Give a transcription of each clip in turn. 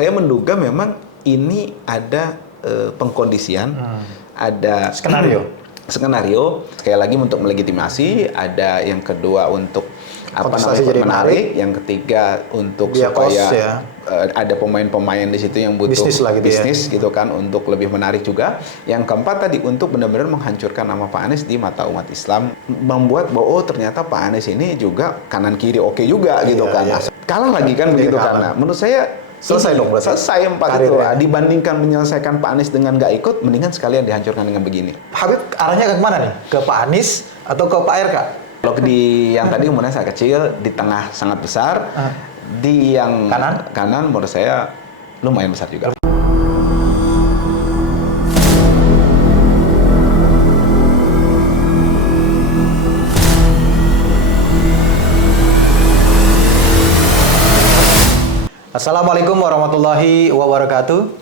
saya menduga memang ini ada pengkondisian, ada skenario sekali lagi untuk melegitimasi, ada yang kedua untuk menarik, yang ketiga untuk supaya ada pemain-pemain di situ yang butuh bisnis gitu kan, untuk lebih menarik juga. Yang keempat tadi untuk benar-benar menghancurkan nama Pak Anies di mata umat Islam, membuat bahwa ternyata Pak Anies ini juga kanan kiri oke juga gitu kan. Kalah lagi kan begitu kan. Nah, menurut saya selesai 4 itu. Dibandingkan menyelesaikan Pak Anies dengan nggak ikut, mendingan sekalian dihancurkan dengan begini. Habib arahnya ke mana nih? Ke Pak Anies atau ke Pak RK? Kalau di yang tadi umurnya sangat kecil, di tengah sangat besar, di yang kanan menurut saya lumayan besar juga. Assalamualaikum warahmatullahi wabarakatuh.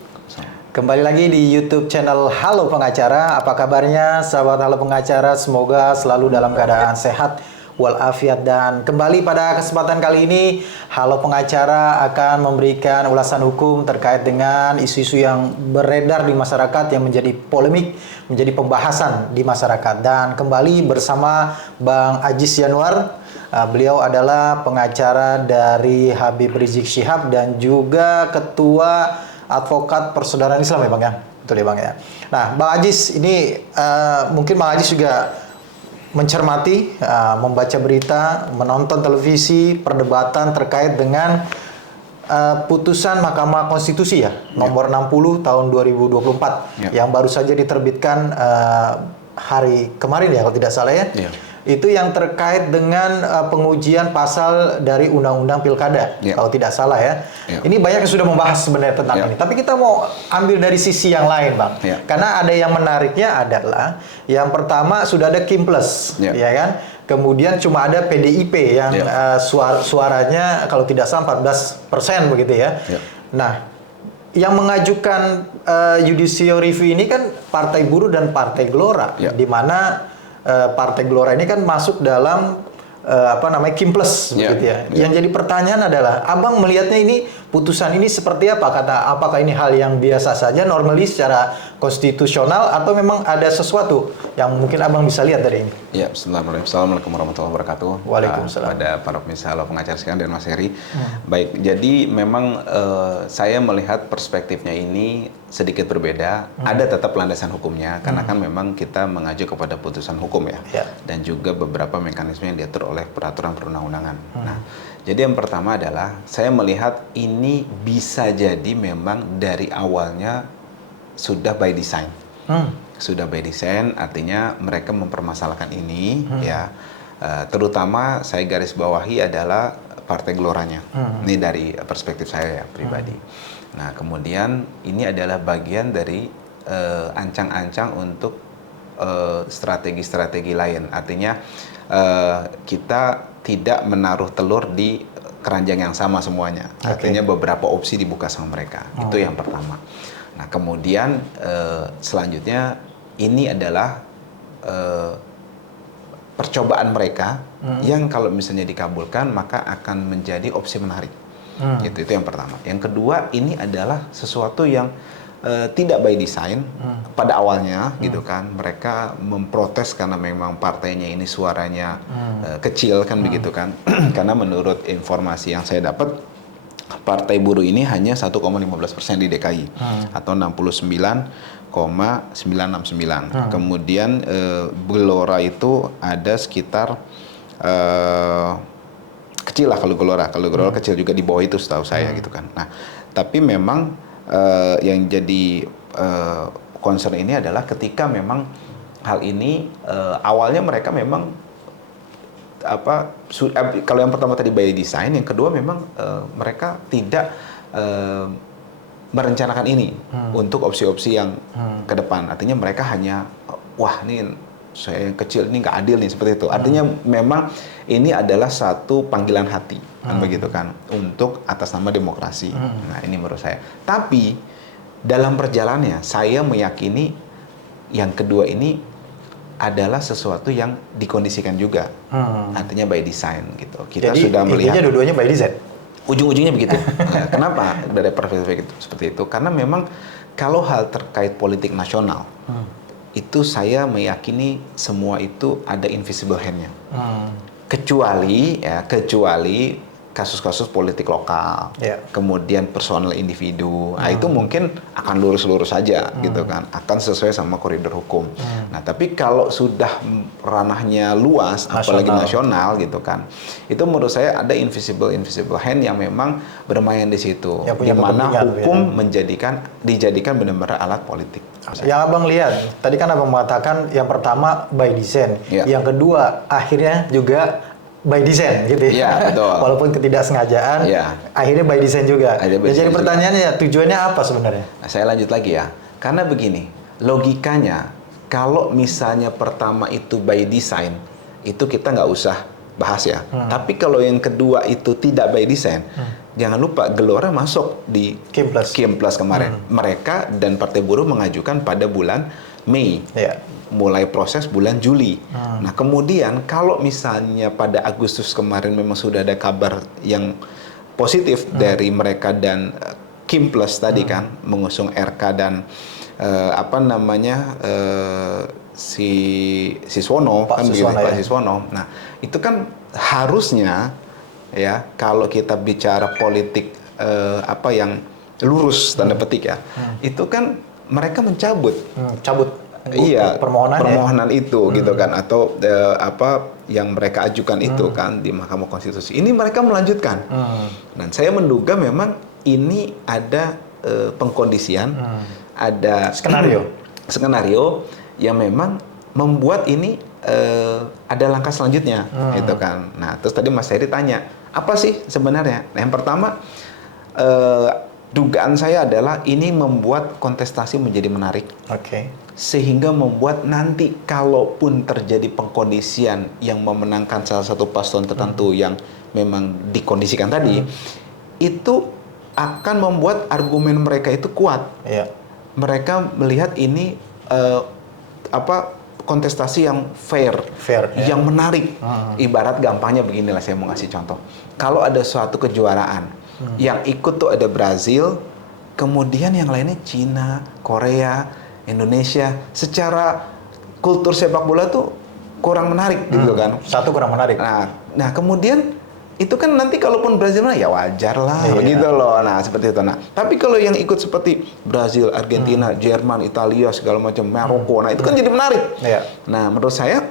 Kembali lagi di YouTube channel Halo Pengacara. Apa kabarnya sahabat Halo Pengacara? Semoga selalu dalam keadaan sehat walafiat, dan kembali pada kesempatan kali ini Halo Pengacara akan memberikan ulasan hukum terkait dengan isu-isu yang beredar di masyarakat yang menjadi polemik, menjadi pembahasan di masyarakat. Dan kembali bersama Bang Ajis Yanuar. Beliau adalah pengacara dari Habib Rizik Syihab dan juga Ketua Advokat Persaudaraan Islam ya Bang ya? Betul ya Bang ya? Nah Bang Ajis ini mungkin Bang Ajis juga mencermati, membaca berita, menonton televisi, perdebatan terkait dengan putusan Mahkamah Konstitusi ya, nomor 60 tahun 2024 yang baru saja diterbitkan hari kemarin ya kalau tidak salah ya. Itu yang terkait dengan pengujian pasal dari Undang-Undang Pilkada, kalau tidak salah ya. Ini banyak yang sudah membahas sebenarnya tentang ini. Tapi kita mau ambil dari sisi yang lain, Bang. Karena ada yang menariknya adalah, yang pertama sudah ada Kim Plus, ya kan? Kemudian cuma ada PDIP yang suaranya kalau tidak salah 14% begitu ya. Nah, yang mengajukan judicial review ini kan Partai Buruh dan Partai Gelora, di mana Partai Gelora ini kan masuk dalam Kim Plus begitu ya. Yang jadi pertanyaan adalah, Abang melihatnya ini putusan ini seperti apa? Apakah ini hal yang biasa saja, normalis secara konstitusional, atau memang ada sesuatu yang mungkin Abang bisa lihat dari ini? Ya, Bismillahirrahmanirrahim. Assalamualaikum warahmatullahi wabarakatuh. Waalaikumsalam. Pada para pemirsa Halo Pengacara sekalian dan Mas Heri. Baik, jadi memang saya melihat perspektifnya ini sedikit berbeda. Ada tetap landasan hukumnya, karena kan memang kita mengacu kepada putusan hukum ya. Dan juga beberapa mekanisme yang diatur oleh peraturan perundang-undangan. Nah, jadi yang pertama adalah saya melihat ini bisa jadi memang dari awalnya sudah by design. Sudah by design, artinya mereka mempermasalahkan ini ya. Terutama saya garis bawahi adalah Partai Geloranya. Ini dari perspektif saya ya pribadi. Nah, kemudian ini adalah bagian dari ancang-ancang untuk strategi-strategi lain. Artinya kita tidak menaruh telur di keranjang yang sama semuanya. Artinya beberapa opsi dibuka sama mereka. Itu yang pertama. Nah, kemudian selanjutnya ini adalah percobaan mereka yang kalau misalnya dikabulkan maka akan menjadi opsi menarik. Itu yang pertama. Yang kedua, ini adalah sesuatu yang tidak by design pada awalnya gitu kan. Mereka memprotes karena memang partainya ini suaranya kecil kan begitu kan. Karena menurut informasi yang saya dapat, Partai Buruh ini hanya 1,15% di DKI atau 69,969. Kemudian Gelora itu ada sekitar kecil lah kalau Gelora kecil juga di bawah itu setahu saya gitu kan. Nah, tapi memang yang jadi concern ini adalah ketika memang hal ini awalnya mereka memang kalau yang pertama tadi by design, yang kedua memang mereka tidak merencanakan ini untuk opsi-opsi yang ke depan. Artinya mereka hanya wah ini saya yang kecil ini nggak adil nih, seperti itu. Artinya memang ini adalah satu panggilan hati kan begitu kan, untuk atas nama demokrasi. Nah, ini menurut saya. Tapi dalam perjalanannya saya meyakini yang kedua ini adalah sesuatu yang dikondisikan juga. Artinya by design gitu. Kita jadi, sudah melihat dua-duanya by design. Ujung-ujungnya begitu. Nah, kenapa dari perspektif itu seperti itu? Karena memang kalau hal terkait politik nasional, itu saya meyakini semua itu ada invisible hand-nya. Kecuali kasus-kasus politik lokal, kemudian personal individu, nah itu mungkin akan lurus-lurus saja gitu kan, akan sesuai sama koridor hukum. Nah tapi kalau sudah ranahnya luas, apalagi nasional gitu kan, itu menurut saya ada invisible hand yang memang bermain di situ, di mana hukum dijadikan benar-benar alat politik. Yang abang lihat, tadi kan abang mengatakan yang pertama by design, yang kedua akhirnya juga by design gitu ya, betul. Walaupun ketidaksengajaan, akhirnya by design juga. Jadi pertanyaannya ya, tujuannya apa sebenarnya? Nah, saya lanjut lagi ya, karena begini, logikanya kalau misalnya pertama itu by design, itu kita nggak usah bahas ya. Tapi kalau yang kedua itu tidak by design, jangan lupa Gelora masuk di Kim Plus kemarin. Mereka dan Partai Buruh mengajukan pada bulan Mei. Mulai proses bulan Juli. Nah kemudian kalau misalnya pada Agustus kemarin memang sudah ada kabar yang positif dari mereka dan Kim Plus tadi kan mengusung RK dan si Siswono kan begitu Pak Siswono. Nah itu kan harusnya ya kalau kita bicara politik yang lurus tanda petik ya, itu kan mereka mencabut permohonan itu gitu kan, atau yang mereka ajukan itu kan di Mahkamah Konstitusi. Ini mereka melanjutkan. Dan saya menduga memang ini ada pengkondisian, ada skenario yang memang membuat ini ada langkah selanjutnya gitu kan. Nah, terus tadi Mas Heri tanya, apa sih sebenarnya? Nah, yang pertama dugaan saya adalah ini membuat kontestasi menjadi menarik. Sehingga membuat nanti kalaupun terjadi pengkondisian yang memenangkan salah satu paslon tertentu yang memang dikondisikan tadi, itu akan membuat argumen mereka itu kuat. Mereka melihat ini kontestasi yang fair yang menarik. Ibarat gampangnya beginilah, saya mau ngasih contoh. Kalau ada suatu kejuaraan yang ikut tuh ada Brazil, kemudian yang lainnya Cina, Korea, Indonesia, secara kultur sepak bola tuh kurang menarik gitu kan. Satu kurang menarik. Nah kemudian itu kan nanti kalaupun Brazil menang ya wajar lah begitu loh. Nah seperti itu. Nah tapi kalau yang ikut seperti Brazil, Argentina, Jerman, Italia segala macam, Maroko, nah itu kan jadi menarik. Nah menurut saya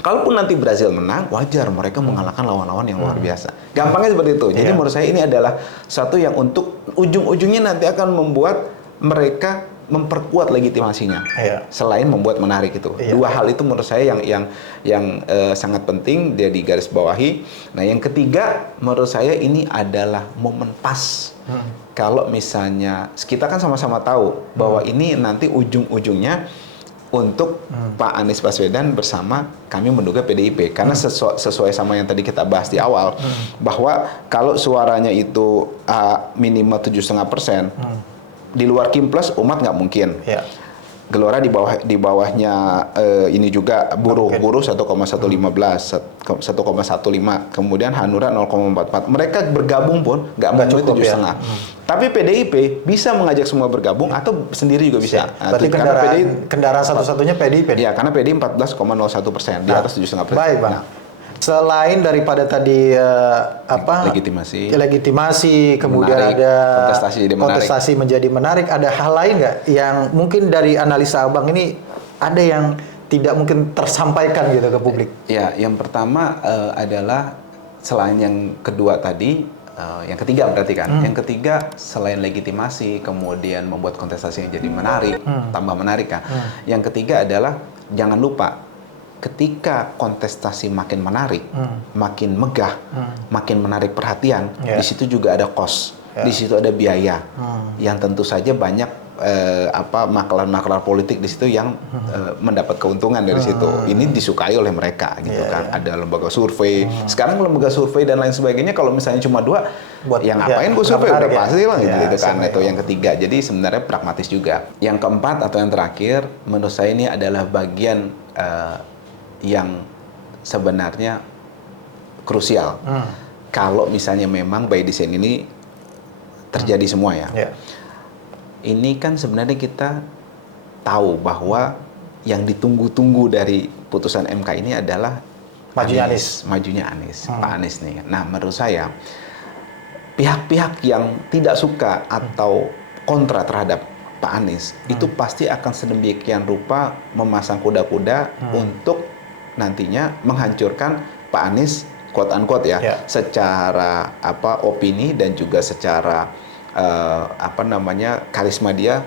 kalaupun nanti Brazil menang, wajar mereka mengalahkan lawan-lawan yang luar biasa. Gampangnya seperti itu. Jadi menurut saya ini adalah satu yang untuk ujung-ujungnya nanti akan membuat mereka memperkuat legitimasinya, selain membuat menarik itu. Dua hal itu menurut saya yang sangat penting dia digaris bawahi. Nah yang ketiga menurut saya ini adalah momen pas. Kalau misalnya kita kan sama-sama tahu bahwa ini nanti ujung-ujungnya untuk Pak Anies Baswedan bersama kami menduga PDIP, karena sesuai sama yang tadi kita bahas di awal, bahwa kalau suaranya itu minimal 7,5%, di luar Kim Plus umat nggak mungkin. Gelora di bawahnya ini juga buruh 1,115, kemudian Hanura 0,44. Mereka bergabung pun nggak memenuhi 7,5. Tapi PDIP bisa mengajak semua bergabung atau sendiri juga bisa. Berarti kendaraan satu-satunya PDIP. Ya, karena PDIP 14,01%, di atas 7,5%. Baik, Bang. Selain daripada tadi legitimasi, kemudian menarik, ada kontestasi menjadi menarik, ada hal lain nggak yang mungkin dari analisa abang ini ada yang tidak mungkin tersampaikan gitu ke publik? Ya, yang pertama adalah selain yang kedua tadi, yang ketiga berarti kan, yang ketiga selain legitimasi kemudian membuat kontestasi yang jadi menarik, tambah menarik kan. Yang ketiga adalah jangan lupa, ketika kontestasi makin menarik, makin megah, makin menarik perhatian, di situ juga ada cost, di situ ada biaya, yang tentu saja banyak maklar-maklar politik di situ yang mendapat keuntungan dari situ. Ini disukai oleh mereka, gitu kan. Ada lembaga survei. Sekarang lembaga survei dan lain sebagainya, kalau misalnya cuma dua, yang ngapain gue survei udah pasti lah, gitu kan. Itu yang ketiga. Jadi sebenarnya pragmatis juga. Yang keempat atau yang terakhir, menurut saya ini adalah bagian yang sebenarnya krusial. kalau misalnya memang by design ini terjadi semua ya. Ya. Ini kan sebenarnya kita tahu bahwa yang ditunggu-tunggu dari putusan MK ini adalah majunya Anies, Pak Anies nih. Nah, menurut saya pihak-pihak yang tidak suka atau kontra terhadap Pak Anies itu pasti akan sedemikian rupa memasang kuda-kuda untuk nantinya menghancurkan Pak Anies, quote unquote ya, secara opini dan juga secara karisma dia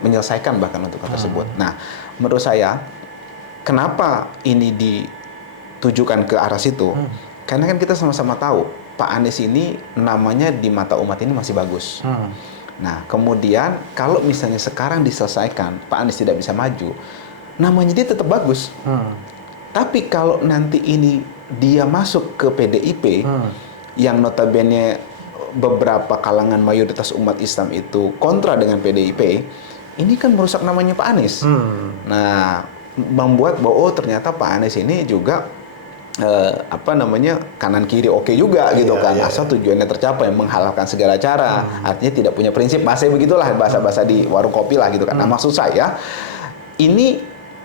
menyelesaikan bahkan untuk hal tersebut. Nah, menurut saya kenapa ini ditujukan ke arah situ? Karena kan kita sama-sama tahu Pak Anies ini namanya di mata umat ini masih bagus. Nah, kemudian kalau misalnya sekarang diselesaikan, Pak Anies tidak bisa maju, namanya dia tetap bagus. Tapi kalau nanti ini dia masuk ke PDIP, yang notabene beberapa kalangan mayoritas umat Islam itu kontra dengan PDIP, ini kan merusak namanya Pak Anies. Nah, membuat bahwa ternyata Pak Anies ini juga kanan kiri oke juga gitu kan, asal tujuannya tercapai, menghalalkan segala cara, artinya tidak punya prinsip, masih begitulah bahasa-bahasa di warung kopi lah gitu kan. Nah, maksud saya ini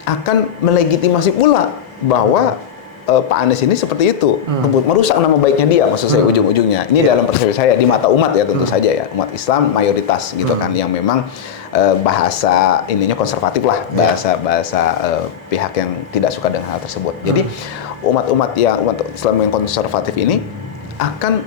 akan melegitimasi pula bahwa Pak Anies ini seperti itu, merusak nama baiknya dia, maksud saya ujung-ujungnya. Ini dalam persepsi saya di mata umat ya tentu saja ya, umat Islam mayoritas gitu kan, yang memang bahasa ininya konservatif lah, bahasa pihak yang tidak suka dengan hal tersebut. Jadi umat Islam yang konservatif ini akan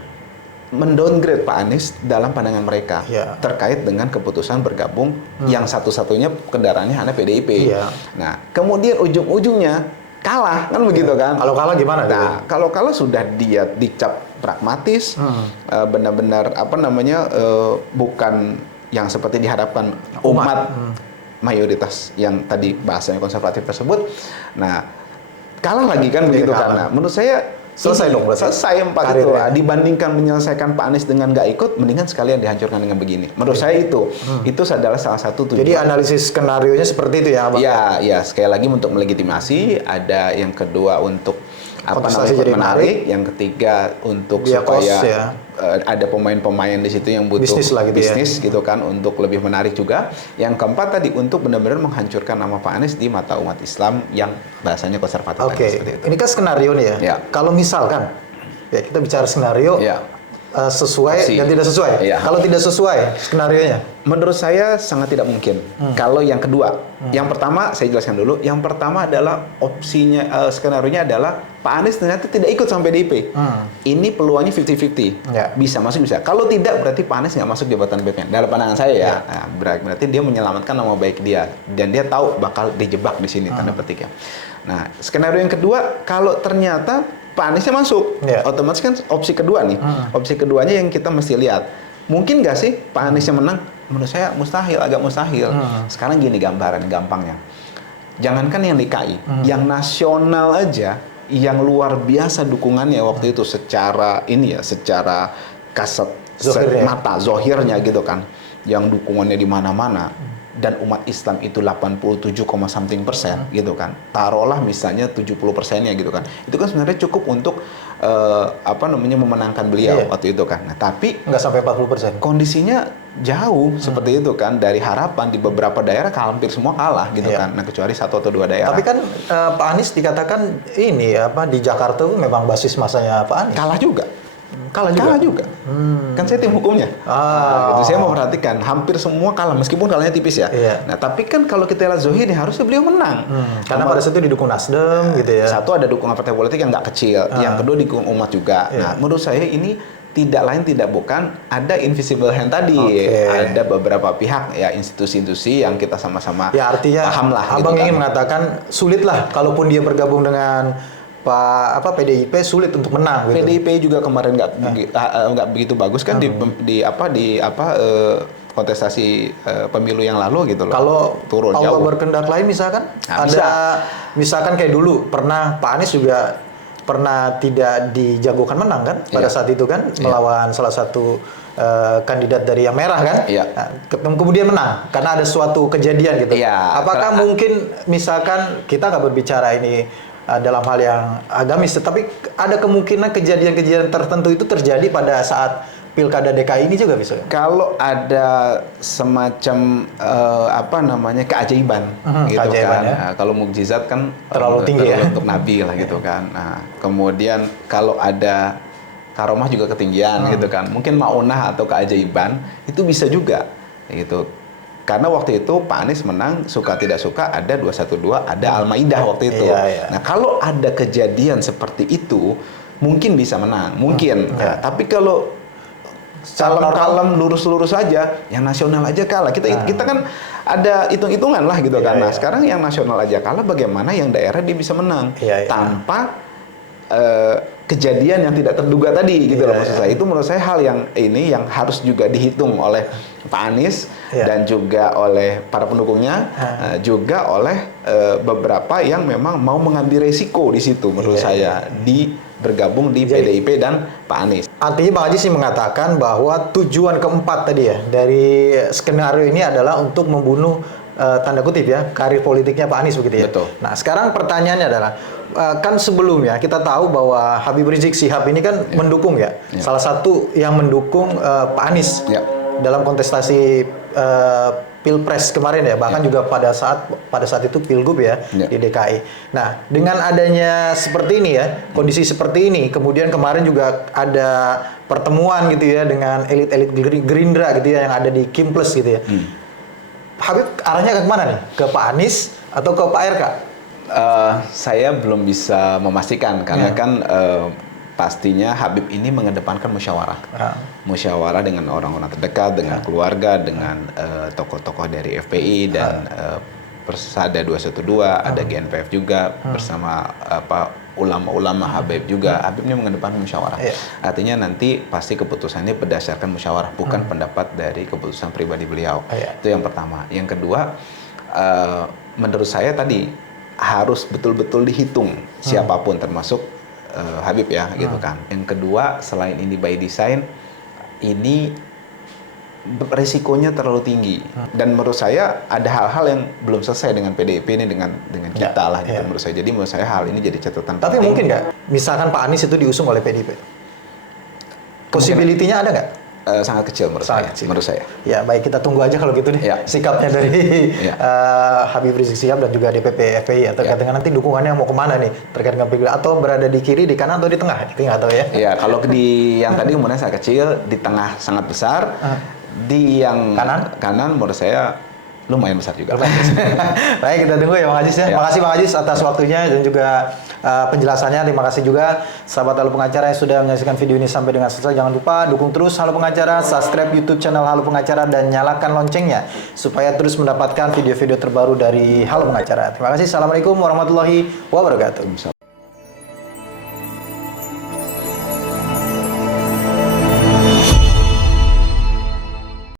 mendowngrade Pak Anies dalam pandangan mereka terkait dengan keputusan bergabung yang satu-satunya kendaraannya hanya PDIP. Nah, kemudian ujung-ujungnya kalah kan begitu kan? Kalau kalah gimana? Nah, kalau kalah sudah dia dicap pragmatis, benar-benar bukan yang seperti diharapkan umat mayoritas yang tadi bahasanya konservatif tersebut. Nah, kalah lagi kan begitu kan? Nah, menurut saya selesai dong, selesai 4 itu. Dibandingkan menyelesaikan Pak Anies dengan nggak ikut, mendingan sekalian dihancurkan dengan begini. Menurut saya itu adalah salah satu tujuan. Jadi analisis skenarionya seperti itu ya, Abang? Iya, sekali lagi untuk melegitimasi, ada yang kedua untuk jadi menarik, yang ketiga untuk supaya ada pemain-pemain di situ yang butuh bisnis gitu kan, untuk lebih menarik juga. Yang keempat tadi untuk benar-benar menghancurkan nama Pak Anies di mata umat Islam yang bahasanya konservatif. Ini kan skenario nih ya. Kalau misalkan kita bicara skenario sesuai dan tidak sesuai. Kalau tidak sesuai skenarionya, menurut saya sangat tidak mungkin. Kalau yang kedua, yang pertama saya jelaskan dulu. Yang pertama adalah opsinya, skenarionya adalah Pak Anies ternyata tidak ikut sampai PDIP. Ini peluangnya 50-50. Bisa masuk, bisa. Kalau tidak, berarti Pak Anies nggak masuk jabatan BPN. Dalam pandangan saya ya, nah, berarti dia menyelamatkan nama baik dia, dan dia tahu bakal dijebak di sini tanda petiknya. Nah, skenario yang kedua, kalau ternyata Pak Aniesnya masuk, otomatis kan opsi kedua nih. Opsi keduanya yang kita mesti lihat. Mungkin nggak sih Pak Aniesnya menang? Menurut saya mustahil, agak mustahil. Sekarang gini gambaran gampangnya. Jangankan yang DKI, yang nasional aja, yang luar biasa dukungannya waktu itu secara kasat mata, zohirnya gitu kan. Yang dukungannya di mana-mana. Dan umat Islam itu 87,something% gitu kan. Taruhlah misalnya 70%-nya gitu kan. Itu kan sebenarnya cukup untuk memenangkan beliau waktu itu kan. Nah, tapi nggak sampai 40%. Kondisinya jauh seperti itu kan. Dari harapan di beberapa daerah hampir semua kalah gitu kan. Nah, kecuali 1 atau 2 daerah. Tapi kan Pak Anies dikatakan ini di Jakarta memang basis masanya Pak Anies. Kalah juga. Kan saya tim hukumnya. Gitu. Saya memperhatikan hampir semua kalah, meskipun kalahnya tipis ya. Nah, tapi kan kalau kita lihat Zohir, harusnya beliau menang. Karena pada saat itu didukung Nasdem gitu ya. Satu, ada dukungan partai politik yang nggak kecil. Yang kedua, didukung umat juga. Nah, menurut saya ini tidak lain tidak bukan ada invisible hand tadi. Ada beberapa pihak ya, institusi-institusi yang kita sama-sama paham lah. Abang gitu ingin mengatakan sulit lah kalaupun dia bergabung dengan PDIP sulit untuk menang gitu. PDIP juga kemarin nggak begitu bagus kan di kontestasi pemilu yang lalu gitu loh. Kalau turun Allah jauh. Berkehendak lain misalkan misalkan kayak dulu pernah Pak Anies juga pernah tidak dijagokan menang kan pada saat itu kan melawan salah satu kandidat dari yang merah kan, kemudian menang karena ada suatu kejadian gitu. Apakah mungkin misalkan kita nggak berbicara ini dalam hal yang agamis, tetapi ada kemungkinan kejadian-kejadian tertentu itu terjadi pada saat Pilkada DKI ini juga bisa. Kalau ada semacam keajaiban gitu keajaiban, kan. ya. Nah, kalau mukjizat kan Terlalu tinggi ya. untuk nabi lah gitu kan. Nah, kemudian kalau ada karomah juga ketinggian gitu kan. Mungkin maunah atau keajaiban itu bisa juga gitu. Karena waktu itu Pak Anies menang, suka tidak suka ada 212, ada Al-Maidah waktu itu. Iya. Nah, kalau ada kejadian seperti itu, mungkin bisa menang, mungkin. Nah, tapi kalau kalem-kalem lurus-lurus aja, yang nasional aja kalah. Kita kan ada hitung-hitungan lah gitu kan. Nah, sekarang yang nasional aja kalah, bagaimana yang daerah dia bisa menang tanpa kejadian yang tidak terduga tadi gitu loh maksud saya. Itu menurut saya hal yang harus juga dihitung oleh Pak Anies dan juga oleh para pendukungnya, juga oleh beberapa yang memang mau mengambil resiko di situ menurut saya bergabung di PDIP dan Pak Anies. Artinya Bang Haji sih mengatakan bahwa tujuan keempat tadi ya dari skenario ini adalah untuk membunuh tanda kutip ya karir politiknya Pak Anies begitu ya. Betul. Nah sekarang pertanyaannya adalah kan sebelumnya kita tahu bahwa Habib Rizik Syihab ini kan mendukung salah satu yang mendukung Pak Anies dalam kontestasi Pilpres kemarin ya, bahkan juga pada saat itu Pilgub di DKI. Nah, dengan adanya seperti ini ya, kondisi seperti ini, kemudian kemarin juga ada pertemuan gitu ya dengan elit-elit Gerindra gitu ya yang ada di Kim Plus gitu ya. Habib arahnya ke kemana nih? Ke Pak Anies atau ke Pak RK? Saya belum bisa memastikan karena kan pastinya Habib ini mengedepankan musyawarah. Musyawarah dengan orang-orang terdekat, dengan keluarga, dengan tokoh-tokoh dari FPI dan Persada 212, ada GNPF juga bersama ulama-ulama Habib juga. Habib ini mengedepankan musyawarah. Artinya nanti pasti keputusannya berdasarkan musyawarah, bukan pendapat dari keputusan pribadi beliau. Itu yang pertama. Yang kedua, menurut saya tadi harus betul-betul dihitung siapapun termasuk Habib ya gitu kan. Yang kedua, selain ini by design, ini resikonya terlalu tinggi dan menurut saya ada hal-hal yang belum selesai dengan PDIP ini dengan kita lah gitu menurut saya. Jadi menurut saya hal ini jadi catatan. Tapi penting. Mungkin nggak misalkan Pak Anies itu diusung oleh PDIP, possibility-nya ada nggak? Sangat kecil menurut saya. Ya baik, kita tunggu aja kalau gitu deh sikapnya dari Habib Rizik Syihab dan juga DPP FPI terkait dengan nanti dukungannya mau kemana nih terkait dengan pilgub, atau berada di kiri, di kanan atau di tengah, itu nggak tahu ya. Iya, kalau di yang tadi umurnya sangat kecil, di tengah sangat besar, di yang kanan menurut saya lumayan besar juga. Baik, kita tunggu ya Bang Aziz ya. Makasih Bang Aziz atas waktunya dan juga penjelasannya. Terima kasih juga sahabat Halo Pengacara yang sudah menyaksikan video ini sampai dengan selesai. Jangan lupa dukung terus Halo Pengacara, subscribe YouTube channel Halo Pengacara dan nyalakan loncengnya supaya terus mendapatkan video-video terbaru dari Halo Pengacara. Terima kasih. Assalamualaikum warahmatullahi wabarakatuh.